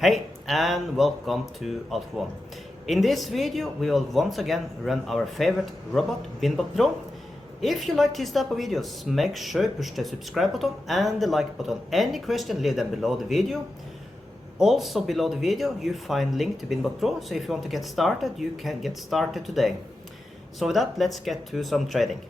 Hey and welcome to Alt 1. In this video we will once again run our favorite robot BinBotPro. If you like this type of videos, make sure you push the subscribe button and the like button. Any question, leave them below the video. Also below the video you find link to BinBotPro, so if you want to get started you can get started today. So with that, let's get to some trading.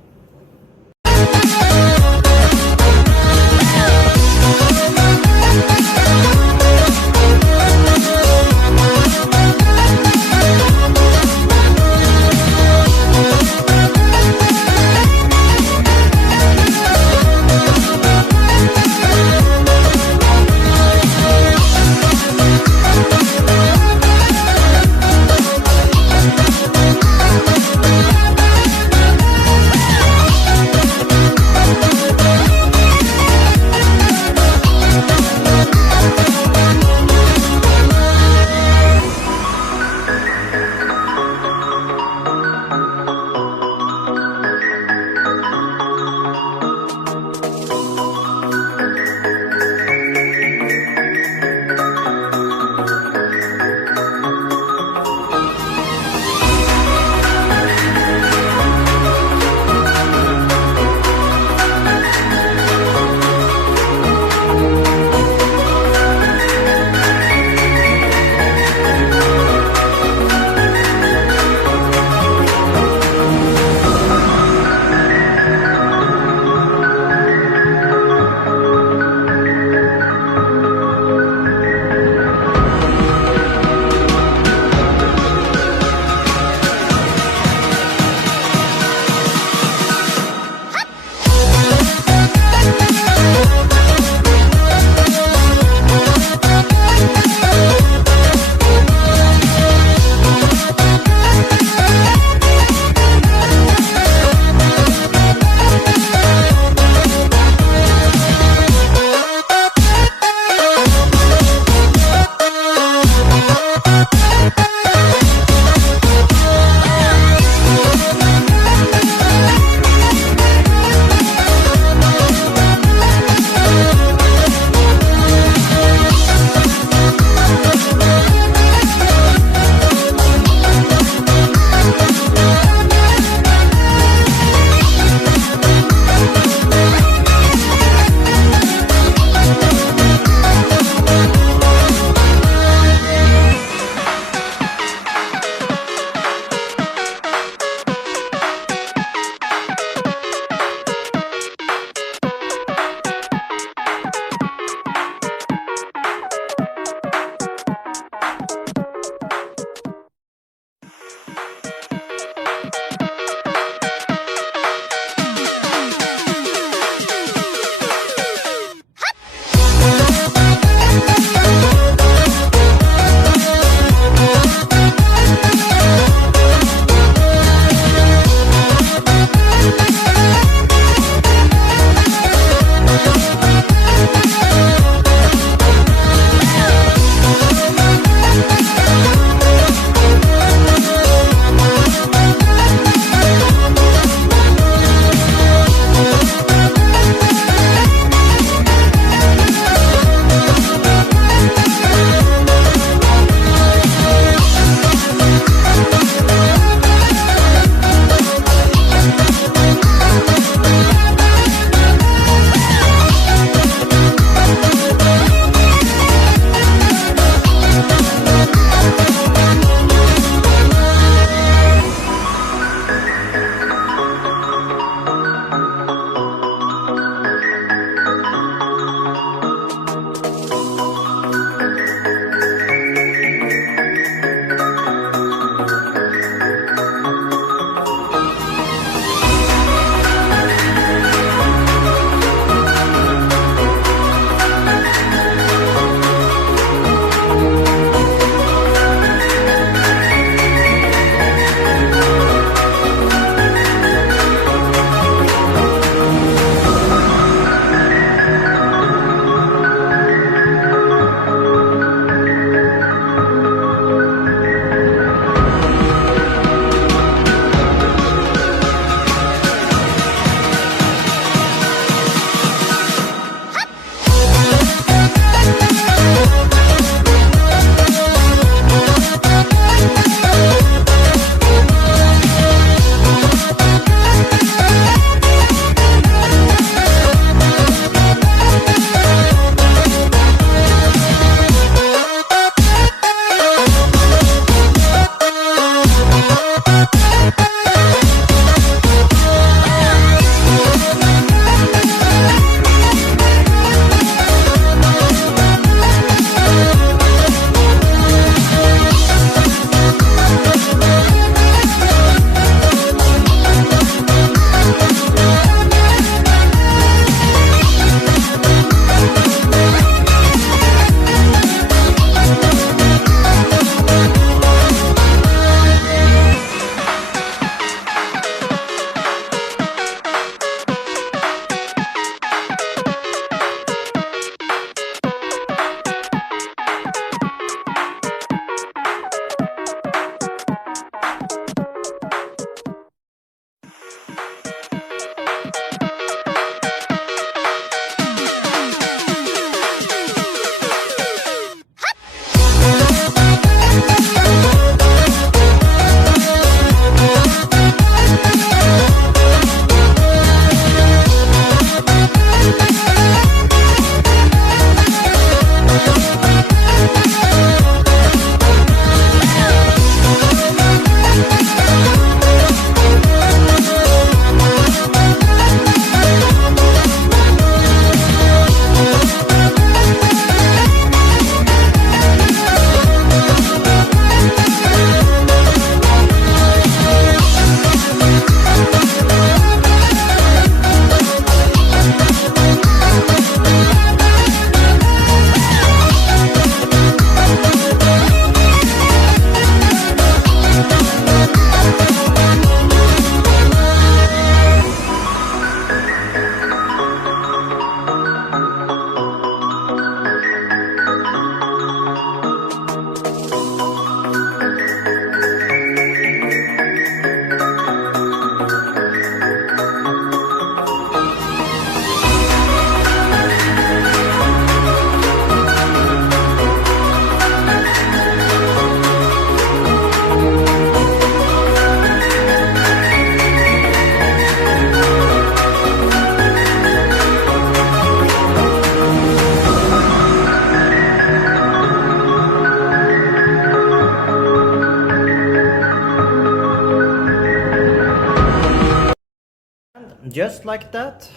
just like that,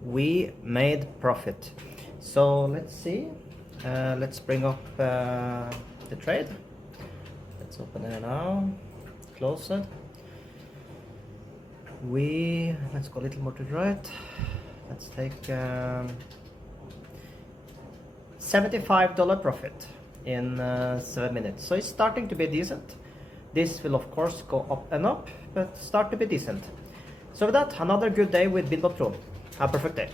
we made profit. So let's see. Let's bring up the trade. Let's open it now. Close it. Let's go a little more to the right. Let's take $75 profit in 7 minutes. So it's starting to be decent. This will of course go up and up, but start to be decent. So with that, another good day with BinBotPro. Have a perfect day.